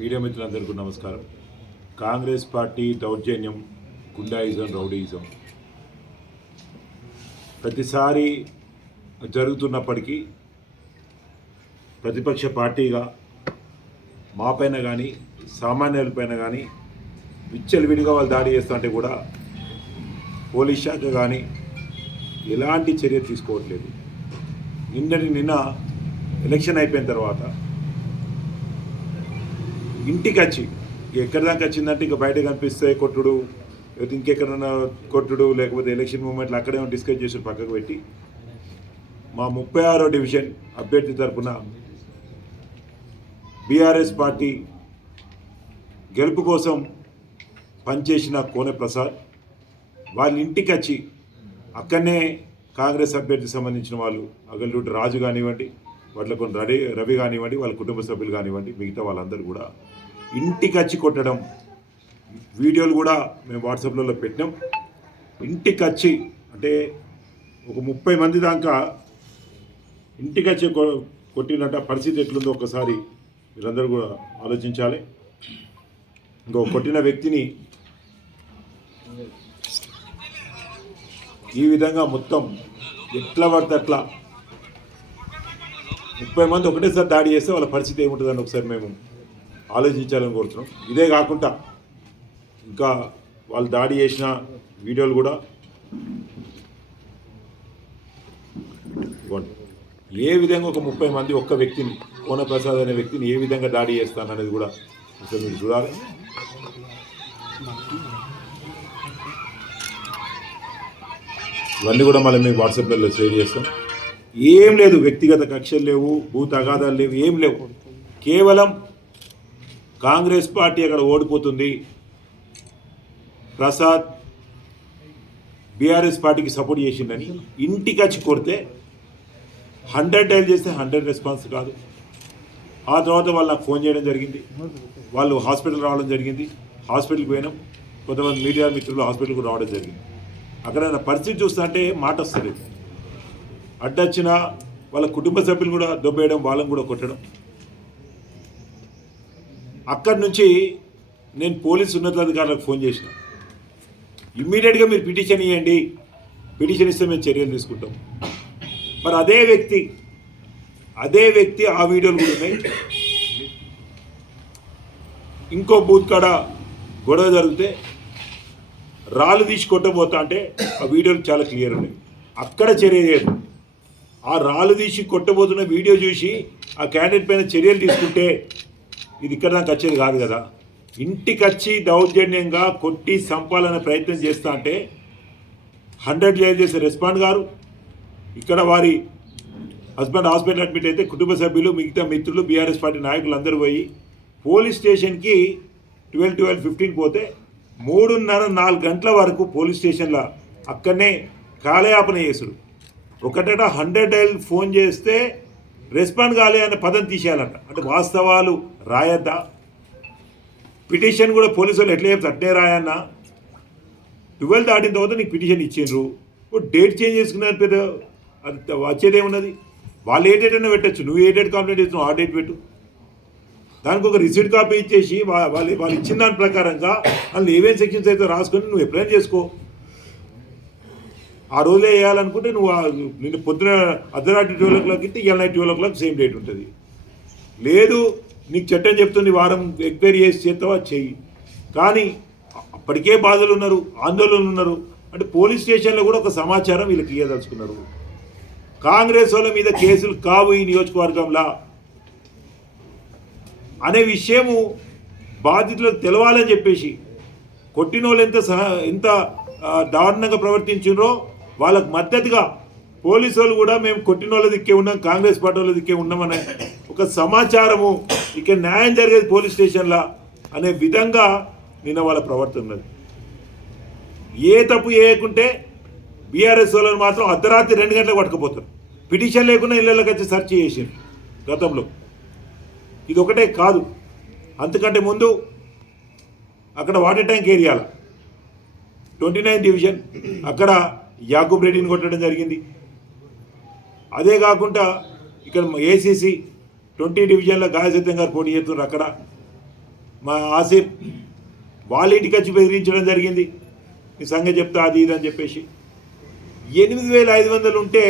Media మిత్రులందరికీ నమస్కారం. Congress party దౌర్జన్యం, గుండాయిజం, రౌడీయిజం ప్రతిసారి జరుగుతున్నప్పటికీ ప్రతిపక్ష పార్టీగా మాపైన కానీ సామాన్యులపైన కానీ విచ్చలవిడిగా వాళ్ళు దాడి చేస్తుంటే కూడా పోలీస్ శాఖ కానీ ఎలాంటి చర్య తీసుకోవట్లేదు. నిన్న ఎలక్షన్ అయిపోయిన తర్వాత ఇంటికి వచ్చి ఎక్కడి దాకా వచ్చిందంటే ఇంకా బయట కనిపిస్తే కొట్టుడు, లేకపోతే ఇంకెక్కడన్నా కొట్టుడు, లేకపోతే ఎలక్షన్ మూమెంట్లు అక్కడే డిస్కస్ చేసి పక్కకు పెట్టి మా 36వ డివిజన్ అభ్యర్థి తరఫున బీఆర్ఎస్ పార్టీ గెలుపు కోసం పనిచేసిన కోనె ప్రసాద్ వాళ్ళ ఇంటికి వచ్చి అక్కడనే కాంగ్రెస్ అభ్యర్థికి సంబంధించిన వాళ్ళు అగల్లుటి రాజు కానివ్వండి, వడ్లకొండ రవి కానివ్వండి, వాళ్ళ కుటుంబ సభ్యులు కానివ్వండి, మిగతా వాళ్ళందరూ కూడా ఇంటికి వచ్చి కొట్టడం వీడియోలు కూడా మేము వాట్సాప్లలో పెట్టినాం. ఇంటికి వచ్చి అంటే ఒక 30 మంది దాకా ఇంటికి వచ్చి కొట్టినట్టు పరిస్థితి ఎట్లుందో ఒకసారి మీరందరూ కూడా ఆలోచించాలి. ఇంకో కొట్టిన వ్యక్తిని ఈ విధంగా మొత్తం ఎట్లా పడితే అట్లా 30 మంది ఒకటేసారి దాడి చేస్తే వాళ్ళ పరిస్థితి ఏముంటుందని ఒకసారి మేము ఆలోచించాలని కోరుతున్నాం. ఇదే కాకుండా ఇంకా వాళ్ళు దాడి చేసిన వీడియోలు కూడా ఏ విధంగా ఒక 30 మంది ఒక్క వ్యక్తిని, కోన ప్రసాద్ అనే వ్యక్తిని ఏ విధంగా దాడి చేస్తాననేది కూడా ఒకసారి మీరు చూడాలి. ఇవన్నీ కూడా మళ్ళీ మేము వాట్సాప్లలో షేర్ చేస్తాం. ఏం లేదు, వ్యక్తిగత కక్షలు లేవు, భూ తగాదాలు లేవు, ఏం లేవు. కేవలం కాంగ్రెస్ పార్టీ అక్కడ ఓడిపోతుంది, ప్రసాద్ బీఆర్ఎస్ పార్టీకి సపోర్ట్ చేసిందని ఇంటికి వచ్చి కొడితే 100 డైల్ చేస్తే 100 రెస్పాన్స్ కాదు. ఆ తర్వాత వాళ్ళు నాకు ఫోన్ చేయడం జరిగింది, వాళ్ళు హాస్పిటల్ రావడం జరిగింది. హాస్పిటల్కి పోయినాం, కొంతమంది మీడియా మిత్రులు హాస్పిటల్కి రావడం జరిగింది. అక్కడ నా పరిస్థితి చూస్తా అంటే మాట వస్తుంది. అడ్డొచ్చిన వాళ్ళ కుటుంబ సభ్యులు కూడా దొబ్బేయడం, వాళ్ళని కూడా కొట్టడం. అక్కడి నుంచి నేను పోలీసు ఉన్నతాధికారులకు ఫోన్ చేసిన, ఇమ్మీడియట్గా మీరు పిటిషన్ ఇవ్వండి, పిటిషన్ ఇస్తే మేము చర్యలు తీసుకుంటాం. మరి అదే వ్యక్తి ఆ వీడియోలు కూడా ఉన్నాయి. ఇంకో బూత్ కాడ గొడవ జరిగితే రాళ్ళు తీసి కొట్టబోతా అంటే ఆ వీడియోలు చాలా క్లియర్ ఉన్నాయి. అక్కడ చర్య లేదు. ఆ రాళ్ళు తీసి కొట్టబోతున్న వీడియో చూసి ఆ క్యాండిడేట్ పైన చర్యలు తీసుకుంటే ఇది ఇక్కడ దాకా వచ్చేది కాదు కదా. ఇంటికి వచ్చి దౌర్జన్యంగా కొట్టి సంపాలనే ప్రయత్నం చేస్తా అంటే 100 జైలు చేసే రెస్పాండ్ గారు, ఇక్కడ వారి హస్బెండ్ హాస్పిటల్ అడ్మిట్ అయితే కుటుంబ సభ్యులు, మిగతా మిత్రులు, బీఆర్ఎస్ పార్టీ నాయకులు అందరూ పోయి పోలీస్ స్టేషన్కి 12:15 పోతే 3:30-4 గంటల వరకు పోలీస్ స్టేషన్లో అక్కడనే కాలయాపన చేసుడు. ఒకటేట 100 డైల్ ఫోన్ చేస్తే రెస్పాండ్ కాలే అనే పదం తీసేయాలంట. అంటే వాస్తవాలు రాయద్దా? పిటిషన్ కూడా పోలీసు వాళ్ళు ఎట్లా చెప్తారు, అట్నే రాయన్నా. 12 దాటిన తర్వాత నీకు పిటిషన్ ఇచ్చిండ్రు, డేట్ చేంజ్ చేసుకున్నారు, పెద్ద అది వచ్చేదేమున్నది? వాళ్ళు ఏ డేట్ అయినా పెట్టచ్చు, నువ్వు ఏ డేట్ కంప్లైంట్ చేస్తున్నావు ఆ డేట్ పెట్టు. దానికి ఒక రిసీట్ కాపీ ఇచ్చేసి వాళ్ళు ఇచ్చిన దాని ప్రకారంగా వాళ్ళు ఏమేమి సెక్షన్స్ అయితే రాసుకొని నువ్వు ఎప్పుడైనా చేసుకో. ఆ రోజే వేయాలనుకుంటే నువ్వు నిన్న పొద్దున అర్ధరాత్రి 12 o'clock ఇస్తే ఇవాళ నైట్ 12 o'clock సేమ్ డేట్ ఉంటుంది. లేదు, నీకు చట్టం చెప్తుంది వారం ఎంక్వైరీ చేసి చేస్తావా చెయ్యి. కానీ అప్పటికే బాధలు ఉన్నారు, ఆందోళనలు ఉన్నారు. అంటే పోలీస్ స్టేషన్లో కూడా ఒక సమాచారం వీళ్ళకి ఇవ్వదలుచుకున్నారు. కాంగ్రెస్ వాళ్ళ మీద కేసులు కావు ఈ నియోజకవర్గంలో అనే విషయము బాధితులకు తెలవాలని చెప్పేసి కొట్టిన వాళ్ళు ఎంత దారుణంగా ప్రవర్తించారో వాళ్ళకు మద్దతుగా పోలీసు వాళ్ళు కూడా మేము కొట్టిన వాళ్ళ దిక్కే ఉన్నాం, కాంగ్రెస్ పార్టీ వాళ్ళ దిక్కే ఉన్నామనే ఒక సమాచారము ఇక్కడ న్యాయం జరిగేది పోలీస్ స్టేషన్లో అనే విధంగా నిన్న వాళ్ళ ప్రవర్తన ఉన్నది. ఏ తప్పు చేయకుంటే బీఆర్ఎస్ వాళ్ళని మాత్రం అర్ధరాత్రి 2 గంటలకు పట్టుకుపోతారు. పిటిషన్ లేకుండా ఇళ్ళకి వచ్చి సెర్చ్ చేసింది గతంలో. ఇది ఒకటే కాదు, అంతకంటే ముందు అక్కడ వాటర్ ట్యాంక్ ఏరియాలో 29 డివిజన్ అక్కడ యాకూబ్ రెడ్డిని కొట్టడం జరిగింది. అదే కాకుండా ఇక్కడ ఏసీసీ 20 డివిజన్లో గాయసత్యం గారు పోటీ చేస్తున్నారు. అక్కడ మా ఆసిఫ్ వాళ్ళ ఇంటికి వచ్చి బెదిరించడం జరిగింది. మీ సంగతి చెప్తా అది ఇది అని చెప్పేసి 8,500 ఉంటే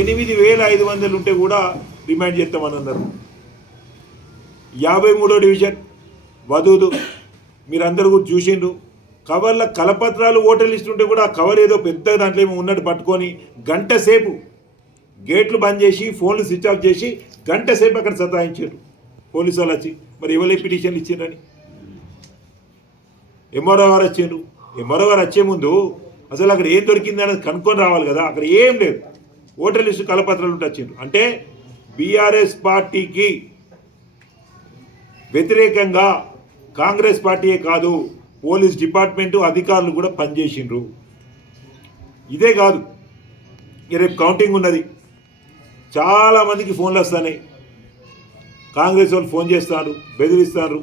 8,500 ఉంటే కూడా రిమైండ్ చేస్తామని అన్నారు. 53వ డివిజన్ వదూదు మీరందరూ కూడా చూసిండ్రు. కవర్ల కలపత్రాలు ఓటర్ లిస్ట్ ఉంటే కూడా ఆ కవర్ ఏదో పెద్ద దాంట్లో ఏమో ఉన్నట్టు పట్టుకొని గంట సేపు గేట్లు బంద్ చేసి ఫోన్లు స్విచ్ ఆఫ్ చేసి గంట సేపు అక్కడ సతాయించారు పోలీసు వాళ్ళు వచ్చి. మరి ఎవరే పిటిషన్లు ఇచ్చిండ్రని ఎంఆర్ఓ గారు వచ్చిండ్రు. ఎంఆర్ఓ గారు వచ్చే ముందు అసలు అక్కడ ఏం దొరికింది అనేది కనుక్కొని రావాలి కదా. అక్కడ ఏం లేదు, ఓటర్ లిస్టు కలపత్రాలు ఉంటే వచ్చిండ్రు. అంటే బీఆర్ఎస్ పార్టీకి వ్యతిరేకంగా కాంగ్రెస్ పార్టీయే కాదు పోలీస్ డిపార్ట్మెంటు అధికారులు కూడా పనిచేసిండ్రు. ఇదే కాదు, రేపు కౌంటింగ్ ఉన్నది, చాలామందికి ఫోన్లు వస్తున్నాయి. కాంగ్రెస్ వాళ్ళు ఫోన్ చేస్తారు, బెదిరిస్తారు,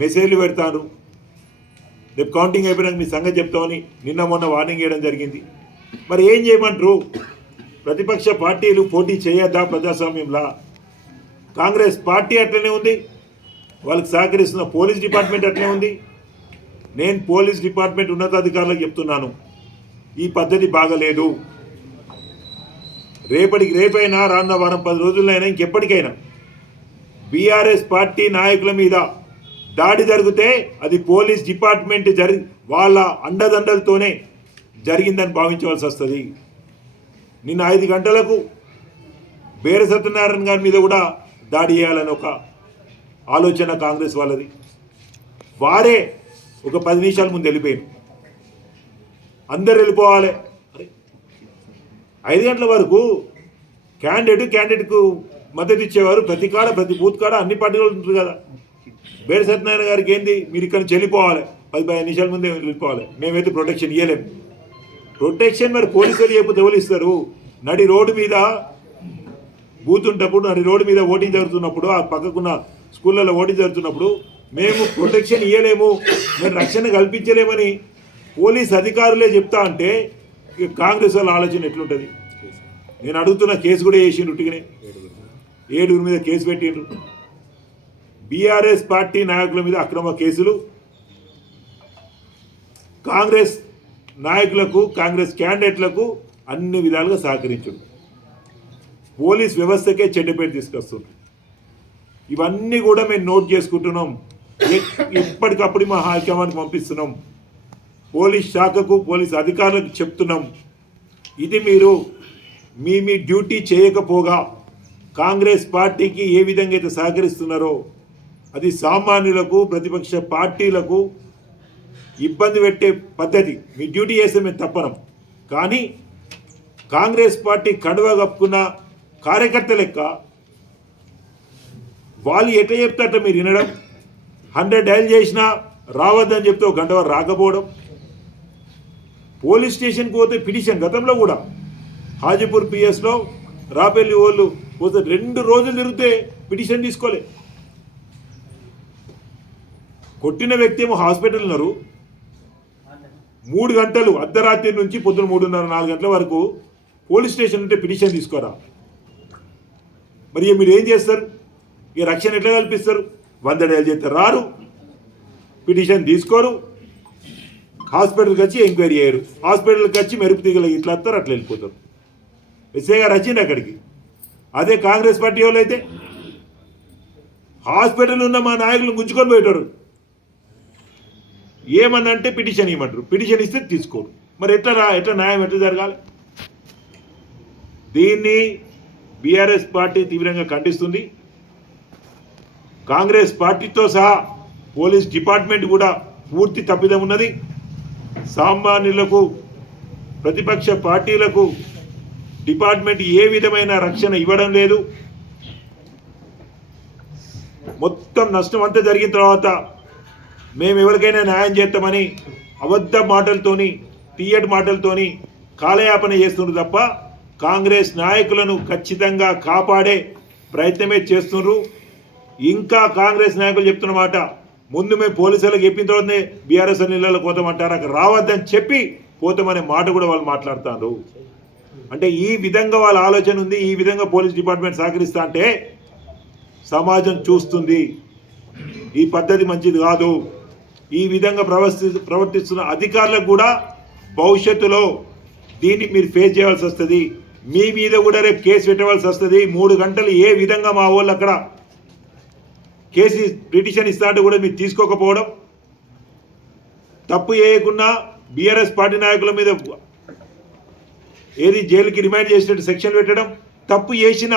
మెసేజ్లు పెడతారు. రేపు కౌంటింగ్ అయిపోయినాక మీ సంగతి చెప్తామని నిన్న మొన్న వార్నింగ్ ఇవ్వడం జరిగింది. మరి ఏం చేయమంటారు? ప్రతిపక్ష పార్టీలు పోటీ చేయొద్దా ప్రజాస్వామ్యంలా? కాంగ్రెస్ పార్టీ అట్లనే ఉంది, వాళ్ళకి సహకరిస్తున్న పోలీస్ డిపార్ట్మెంట్ అట్లనే ఉంది. నేను పోలీస్ డిపార్ట్మెంట్ ఉన్నతాధికారులకు చెప్తున్నాను, ఈ పద్ధతి బాగలేదు. రేపటికి రేపైనా రానున్న వారం 10 రోజులైనా ఇంకెప్పటికైనా బీఆర్ఎస్ పార్టీ నాయకుల మీద దాడి జరిగితే అది పోలీస్ డిపార్ట్మెంట్ వాళ్ళ అండదండలతోనే జరిగిందని భావించవలసి వస్తుంది. నిన్న 5 గంటలకు బేర సత్యనారాయణ గారి మీద కూడా దాడి చేయాలని ఒక ఆలోచన కాంగ్రెస్ వాళ్ళది. వారే ఒక 10 నిమిషాల ముందు వెళ్ళిపోయారు. అందరు వెళ్ళిపోవాలి. 5 గంటల వరకు క్యాండిడేట్కు మద్దతు ఇచ్చేవారు. ప్రతి కాడ ప్రతి బూత్ కాడ అన్ని పార్టీలు ఉంటారు కదా. బేర సత్యనారాయణ గారికి ఏంది, మీరు ఇక్కడ నుంచి వెళ్ళిపోవాలి, 10-15 నిమిషాల ముందే వెళ్ళిపోవాలి, మేమైతే ప్రొటెక్షన్ ఇవ్వలేము. ప్రొటెక్షన్ మరి పోలీసులు చెప్పితే ఎవరు ఇస్తారు? నడి రోడ్డు మీద బూత్ ఉంటప్పుడు, నడి రోడ్డు మీద ఓటింగ్ జరుగుతున్నప్పుడు, ఆ పక్కకున్న స్కూళ్ళలో ఓటింగ్ జరుగుతున్నప్పుడు మేము ప్రొటెక్షన్ ఇవ్వలేము, మేము రక్షణ కల్పించలేమని పోలీస్ అధికారులే చెప్తా అంటే కాంగ్రెస్ వాళ్ళ ఆలోచన ఎట్లుంటుంది? నేను అడుగుతున్న కేసు కూడా వేసిండ్రు, ఉట్టిగానే 7 మీద కేసు పెట్టిండ్రు. బీఆర్ఎస్ పార్టీ నాయకుల మీద అక్రమ కేసులు, కాంగ్రెస్ నాయకులకు కాంగ్రెస్ క్యాండిడేట్లకు అన్ని విధాలుగా సహకరించండి. పోలీస్ వ్యవస్థకే చెడ్డపేరు తీసుకొస్తుంది. ఇవన్నీ కూడా మేము నోట్ చేసుకుంటున్నాం. ఎప్పటికప్పుడు మా హైకమాండ్కి పంపిస్తున్నాం. పోలీస్ శాఖకు పోలీస్ అధికారులకు చెప్తున్నాం, ఇది మీరు మీ డ్యూటీ చేయకపోగా కాంగ్రెస్ పార్టీకి ఏ విధంగా అయితే సహకరిస్తున్నారో అది సామాన్యులకు ప్రతిపక్ష పార్టీలకు ఇబ్బంది పెట్టే పద్ధతి. మీ డ్యూటీ చేస్తే మేము తప్పనం, కానీ కాంగ్రెస్ పార్టీ కడువ కప్పుకున్న కార్యకర్త లెక్క వాళ్ళు ఎట్లా చెప్తారట మీరు వినడం. 100 డయల్ చేసినా రావద్దని చెప్తే 1 గంట వరకు రాకపోవడం. పోలీస్ స్టేషన్కి పోతే పిటిషన్, గతంలో కూడా హాజీపూర్ పిఎస్లో రాపల్లి వాళ్ళు పోతే 2 రోజులు తిరిగితే పిటిషన్ తీసుకోలే. కొట్టిన వ్యక్తి ఏమో హాస్పిటల్ ఉన్నారు, 3 గంటలు అర్ధరాత్రి నుంచి పొద్దున 3:30-4 గంటల వరకు పోలీస్ స్టేషన్ ఉంటే పిటిషన్ తీసుకోరా? మరి మీరు ఏం చేస్తారు? ఇక రక్షణ ఎట్లా కల్పిస్తారు? 100 డయల్ చేస్తే రారు, పిటిషన్ తీసుకోరు, హాస్పిటల్కి వచ్చి ఎంక్వైరీ చేయరు, హాస్పిటల్కి వచ్చి మెరుపు తీగల ఇట్లా వస్తారు, అట్లా వెళ్ళిపోతారు. ఎస్ఐ గారు వచ్చింది అక్కడికి. అదే కాంగ్రెస్ పార్టీ వాళ్ళు అయితే హాస్పిటల్ ఉన్న మా నాయకులను గుంజుకొని పోయేటారు. ఏమన్నా అంటే పిటిషన్ ఇవ్వమంటారు, పిటిషన్ ఇస్తే తీసుకోరు. మరి ఎట్లా న్యాయం ఎట్లా జరగాలి? దీన్ని బీఆర్ఎస్ పార్టీ తీవ్రంగా ఖండిస్తుంది. కాంగ్రెస్ పార్టీతో సహా పోలీస్ డిపార్ట్మెంట్ కూడా పూర్తి తప్పిదం ఉన్నది. సామాన్యులకు ప్రతిపక్ష పార్టీలకు డిపార్ట్మెంట్ ఏ విధమైన రక్షణ ఇవ్వడం లేదు. మొత్తం నష్టం అంతా జరిగిన తర్వాత మేము ఎవరికైనా న్యాయం చేస్తామని అబద్ధ మాటలతోని తీయటి మాటలతోని కాలయాపన చేస్తున్నారు తప్ప కాంగ్రెస్ నాయకులను ఖచ్చితంగా కాపాడే ప్రయత్నమే చేస్తున్నారు. ఇంకా కాంగ్రెస్ నాయకులు చెప్తున్న మాట, ముందు మేము పోలీసులకు చెప్పిన తర్వాతనే బీఆర్ఎస్ నీళ్ళలో పోతామంటారు, అక్కడ రావద్దని చెప్పి పోతామనే మాట కూడా వాళ్ళు మాట్లాడుతున్నారు. అంటే ఈ విధంగా వాళ్ళ ఆలోచన ఉంది. ఈ విధంగా పోలీస్ డిపార్ట్మెంట్ సహకరిస్తా అంటే సమాజం చూస్తుంది. ఈ పద్ధతి మంచిది కాదు. ఈ విధంగా ప్రవర్తిస్తున్న అధికారులకు కూడా భవిష్యత్తులో దీన్ని మీరు ఫేస్ చేయాల్సి వస్తుంది. మీ మీద కూడా రేపు కేసు పెట్టవలసి వస్తుంది. 3 గంటలు ఏ విధంగా మా వాళ్ళు అక్కడ కేసు పిటిషన్ ఇస్తా అంటే కూడా మీరు తీసుకోకపోవడం, తప్పు చేయకుండా బీఆర్ఎస్ పార్టీ నాయకుల మీద ఏది జైలుకి రిమైండ్ చేసినట్టు సెక్షన్ పెట్టడం, తప్పు చేసిన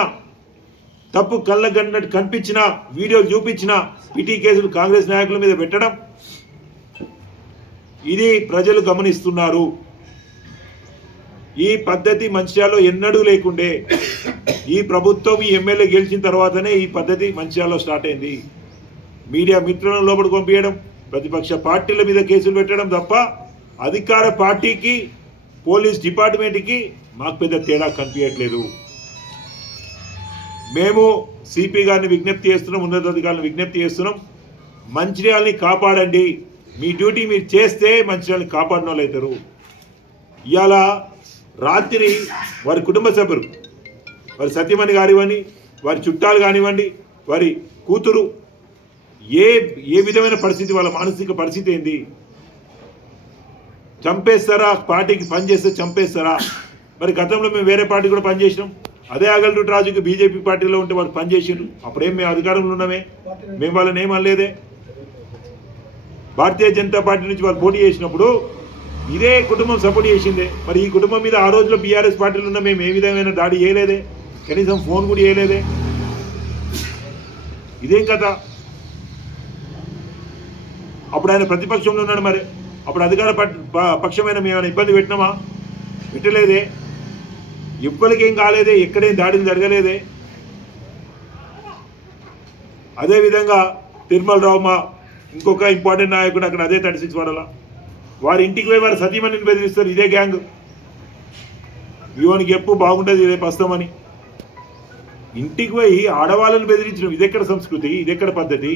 తప్పు కళ్ళగన్నట్టు కనిపించిన వీడియోలు చూపించిన పిటి కేసులు కాంగ్రెస్ నాయకుల మీద పెట్టడం, ఇది ప్రజలు గమనిస్తున్నారు. ఈ పద్ధతి మంచిర్యాలలో ఎన్నడూ లేకుండే. ఈ ప్రభుత్వం ఈ ఎమ్మెల్యే గెలిచిన తర్వాతనే ఈ పద్ధతి మంచిర్యాలలో స్టార్ట్ అయింది. మీడియా మిత్రులను లోపలికి పంపించడం, ప్రతిపక్ష పార్టీల మీద కేసులు పెట్టడం తప్ప అధికార పార్టీకి పోలీస్ డిపార్ట్మెంట్కి మాకు పెద్ద తేడా కనిపించట్లేదు. మేము సిపి గారిని విజ్ఞప్తి చేస్తున్నాం, ఉన్నతాధికారులను విజ్ఞప్తి చేస్తున్నాం, మంచిర్యాలని కాపాడండి. మీ డ్యూటీ మీరు చేస్తే మంచిర్యాలని కాపాడిన వాళ్ళు అవుతారు. ఇవాళ రాత్రి వారి కుటుంబ సభ్యులు, వారి సత్యమణి కానివ్వండి, వారి చుట్టాలు కానివ్వండి, వారి కూతురు ఏ విధమైన పరిస్థితి, వాళ్ళ మానసిక పరిస్థితి ఏంది? చంపేస్తారా? పార్టీకి పనిచేస్తే చంపేస్తారా? మరి గతంలో మేము వేరే పార్టీ కూడా పనిచేసినాం. అదే అగల్రుట్ రాజుకి బీజేపీ పార్టీలో ఉంటే వాళ్ళు పనిచేసిండ్రు. అప్పుడేం మేము అధికారంలో ఉన్నామే, మేము వాళ్ళని ఏమనలేదే. భారతీయ జనతా పార్టీ నుంచి వాళ్ళు పోటీ చేసినప్పుడు ఇదే కుటుంబం సపోర్ట్ చేసిందే. మరి ఈ కుటుంబం మీద ఆ రోజులో బీఆర్ఎస్ పార్టీలో ఉన్న మేము ఏ విధమైన దాడి చేయలేదే, కనీసం ఫోన్ కూడా చేయలేదే. ఇదేం కథ? అప్పుడు ఆయన ప్రతిపక్షంలో ఉన్నాడు, మరి అప్పుడు అధికార పక్షమైన మేము ఇబ్బంది పెట్టినామా? పెట్టలేదే. ఎవ్వరికేం కాలేదే, ఎక్కడేం దాడులు జరగలేదే. అదేవిధంగా తిరుమల రావు మా ఇంకొక ఇంపార్టెంట్ నాయకుడు అక్కడ అదే 36 వాడలా, వారి ఇంటికి పోయి వారి సతీమణిని బెదిరిస్తారు. ఇదే గ్యాంగ్. వీవనికి ఎప్పుడు బాగుంటుంది రేపు వస్తామని ఇంటికి పోయి ఆడవాళ్ళని బెదిరించడం ఇదెక్కడ సంస్కృతి? ఇదెక్కడ పద్ధతి?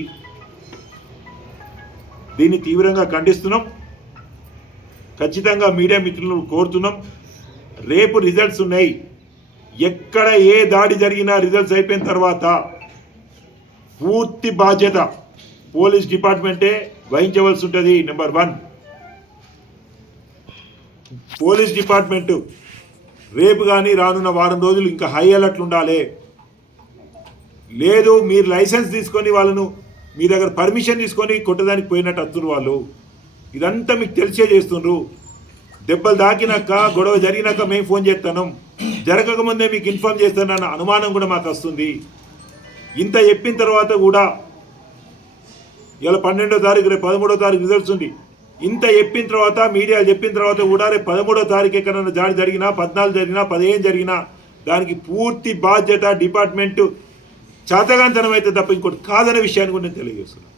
దీన్ని తీవ్రంగా ఖండిస్తున్నాం. ఖచ్చితంగా మీడియా మిత్రులను కోరుతున్నాం, రేపు రిజల్ట్స్ ఉన్నాయి. ఎక్కడ ఏ దాడి జరిగినా రిజల్ట్స్ అయిపోయిన తర్వాత పూర్తి బాధ్యత పోలీస్ డిపార్ట్మెంటే వహించవలసి ఉంటుంది. నెంబర్ 1, పోలీస్ డిపార్ట్మెంటు రేపు కానీ రానున్న వారం రోజులు ఇంకా హై అలర్ట్లు ఉండాలి. లేదు మీరు లైసెన్స్ తీసుకొని వాళ్ళను మీ దగ్గర పర్మిషన్ తీసుకొని కొట్టడానికి పోయినట్టు వస్తున్నారు వాళ్ళు. ఇదంతా మీకు తెలిసే చేస్తుండ్రు. దెబ్బలు దాకినాక, గొడవ జరిగినాక మేము ఫోన్ చేస్తాను, జరగకముందే మీకు ఇన్ఫార్మ్ చేస్తానన్న అనుమానం కూడా మాకు వస్తుంది. ఇంత చెప్పిన తర్వాత కూడా ఇలా 12వ తారీఖు, రేపు 13వ తారీఖు రిజల్ట్స్ ఉంది. ఇంత చెప్పిన తర్వాత, మీడియా చెప్పిన తర్వాత కూడా రేపు 13వ తారీఖు ఎక్కడన్నా దాడి జరిగినా, 14 జరిగినా, 15 జరిగినా దానికి పూర్తి బాధ్యత డిపార్ట్మెంటు చేతగాంతనం అయితే తప్ప ఇంకోటి కాదనే విషయాన్ని కూడా నేను తెలియజేస్తున్నాను.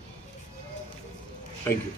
Thank you.